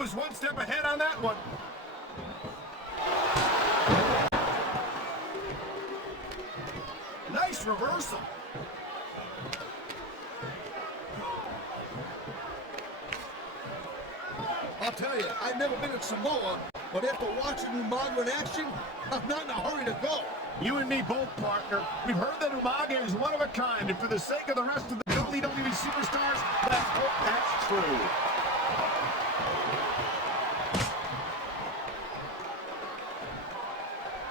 was one step ahead on that one. Nice reversal. I'll tell you, I've never been in Samoa, but after watching Umaga in action, I'm not in a hurry to go. You and me both, partner. We've heard that Umaga is one of a kind, and for the sake of the rest of the WWE superstars, let's hope that's true.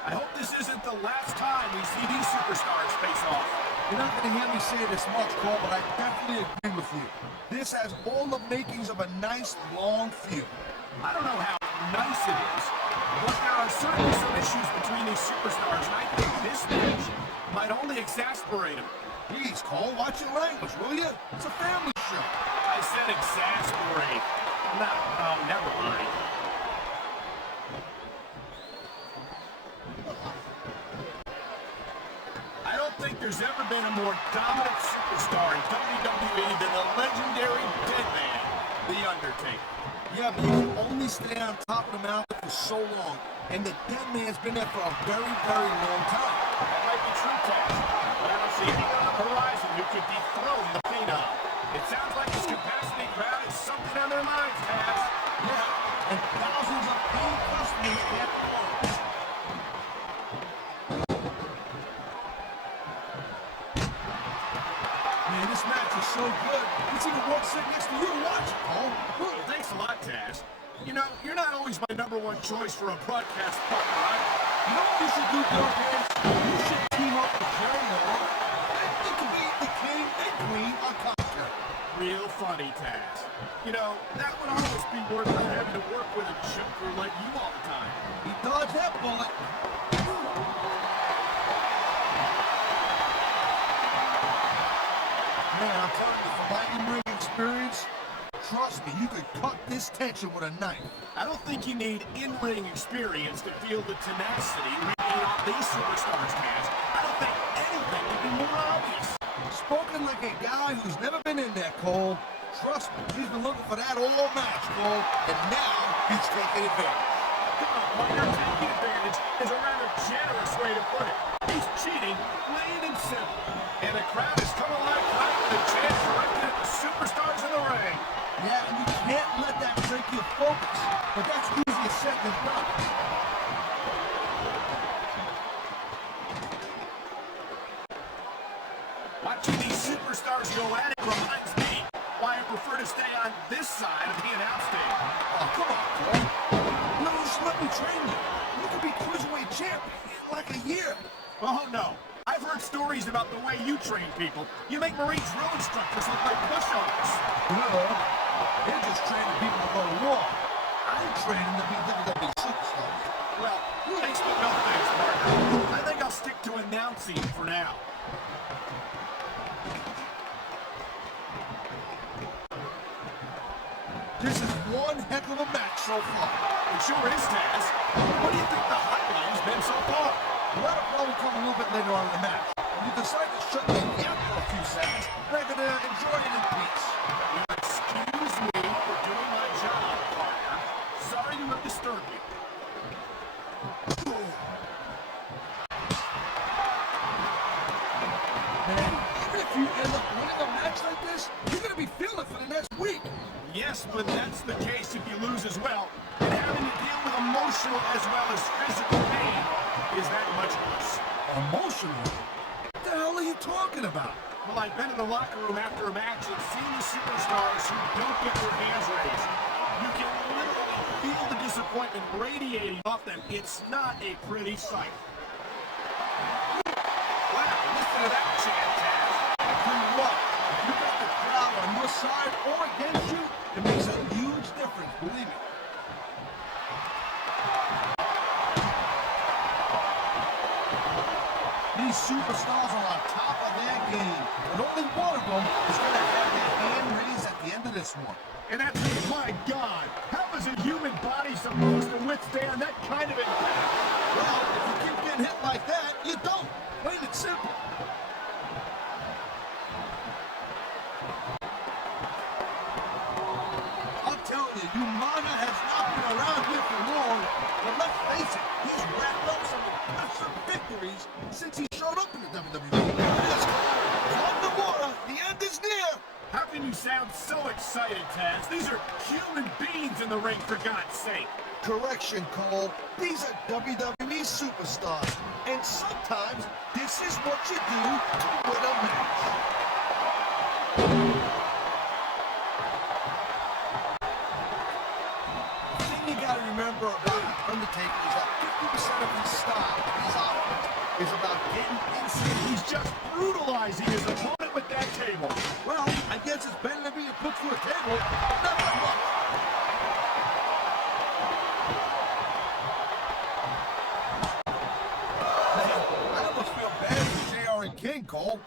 I hope this isn't the last time we see these superstars face off. You're not going to hear me say this much, Cole, but I definitely agree with you. This has all the makings of a nice, long feud. I don't know how nice it is, but there are certainly some issues between these superstars, and I think this match might only exasperate them. Please, Cole, watch your language, will you? It's a family show. I said exasperate. No, never mind. I don't think there's ever been a more dominant superstar in WWE than the legendary dead man, The Undertaker. Yeah, but you can only stay on top of the mountain for so long, and the dead man's been there for a very, very long time. That might be true, Taz, but I don't see anyone on the horizon who could dethrone the Phenom. It sounds like this capacity crowd is something on their minds, Taz. Yeah, and thousands of paying customers can't be won. Man, this match is so good. It's even worth sitting next to you to watch it, Cole. Well, thanks a lot, Taz. You know, you're not always my #1 choice for a broadcast partner, right? You know what you should do, Bill Gates? You should team up with Jerry Lawler, and you can be the king and queen of commentary. Real funny, Taz. You know, that would always be worth not having to work with a joker like you all the time. He dodged that bullet. Man, I'm telling you, from my in-ring experience, trust me, you could cut this tension with a knife. I don't think you need in-ring experience to feel the tenacity radiating off these superstars, Taz. I don't think anything could be more obvious. Spoken like a guy who's never been in there, Cole. Trust me, he's been looking for that all match, Cole, and now he's taking advantage. Come on, partner, taking advantage is a rather generous way to put it. He's cheating, plain and simple. And the crowd is coming alive tonight with a chance directed at the superstars in the ring. Yeah, and you can't let that break your focus, but that's easier said than done. Watching these superstars go at it reminds me why I prefer to stay on this side of the announce table. Oh, come on, Cole. No, just let me train you. You could be Cruiserweight champion in like a year. Oh, no. I've heard stories about the way you train people. You make Marines drill instructors look like pushovers. No, they're just training people to go to war. I'm training to be WWE superstars. Well, thanks but no thanks, partner. I think I'll stick to announcing for now. This is one heck of a match so far. It sure is, Taz. What do you think the highlight's been so far? Well, that'll probably come a little bit later on in the match. You decide to shut me down for a few seconds, and I can enjoy it in peace. Excuse me for doing my job, partner. Sorry to have disturbed you. Man, even if you end up winning a match like this, you're going to be feeling it for the next week. Yes, but that's the case if you lose as well. And having to deal with emotional as well as physical pain is that much worse. Emotional? What the hell are you talking about? Well, I've been in the locker room after a match and seen the superstars who don't get their hands raised. You can literally feel the disappointment radiating off them. It's not a pretty sight. Wow, listen to that chant, Taz. I tell you what, if you got the crowd on your side or against you, it makes a huge difference, believe me. These superstars are on top of their game, and only one of them is going to have their hand raised at the end of this one. And that's, my God, how is a human body supposed to withstand that kind of impact? Well, if you keep getting hit like that, you don't. Plain and simple. I'm telling you, Umaga has since he showed up in the WWE. Yes, flood the water. The end is near. How can you sound so excited, Taz? These are human beings in the ring, for God's sake. Correction, Cole. These are WWE superstars. And sometimes this is what you do to win a match. The thing you gotta remember about Undertaker is that 50% of his style, his offense, is about getting inside. He's just brutalizing his opponent with that table. Well, I guess it's better to be a cook for a table, not by much. I almost feel bad for JR and King, Cole.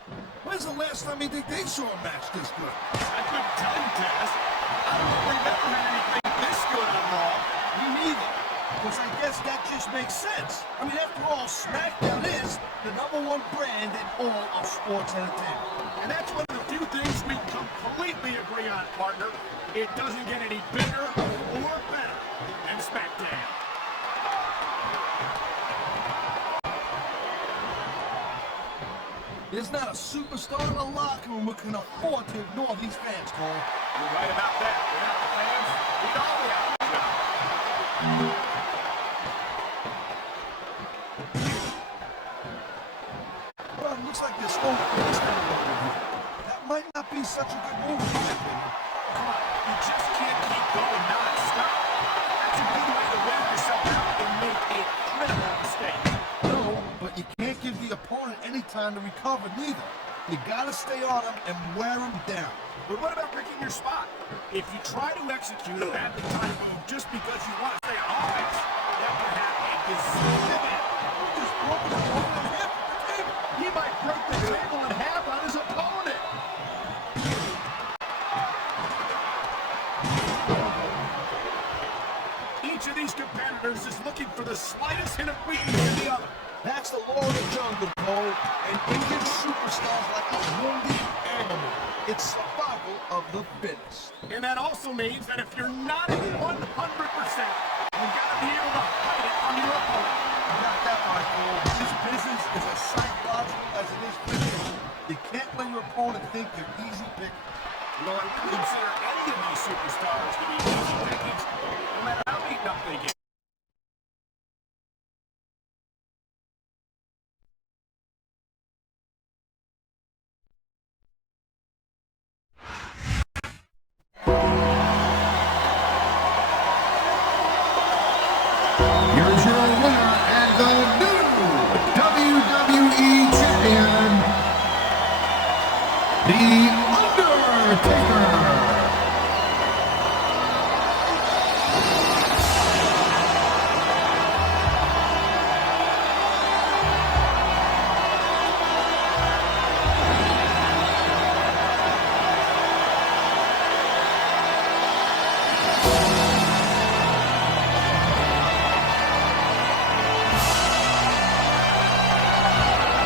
When's the last time you think they saw a match this good? I couldn't tell you, Taz. I don't think they've ever had anything this good on Raw. Me neither. Because I guess that just makes sense. I mean, after all, SmackDown is the #1 brand in all of sports entertainment. And that's one of the few things we completely agree on, partner. It doesn't get any bigger or better than SmackDown. There's not a superstar in the locker room who can afford to ignore these fans, Cole. You're right about that. Without the fans, we'd all be out of a job. Well, it looks like there's no place coming over here. That might not be such a good move, in my opinion. Come on, you just can't keep going non-stop. That's a good way to wear yourself out and make a critical mistake. No, but you can't give the opponent any time to recover, neither. You gotta stay on them and wear them down. But what about picking your spot? If you try to execute a badly timed move just because you want to stay on offense, that can have a gazillion hit. Just broke his opponent in half at the table. He might break the table in half on his opponent. Each of these competitors is looking for the slightest hint of weakness in the other. That's the law of the jungle, Cole. And injured superstars like a wounded animal. It's survival of the fittest. And that also means that if you're not at 100%, you gotta be able to fight it from your opponent. You got that right, Cole. This business is as psychological as it is physical. You can't let your opponent think you're easy picking. You know, I wouldn't consider any of these superstars to be easy pickings, no matter how beaten up they get. Here's your winner and the new WWE Champion, the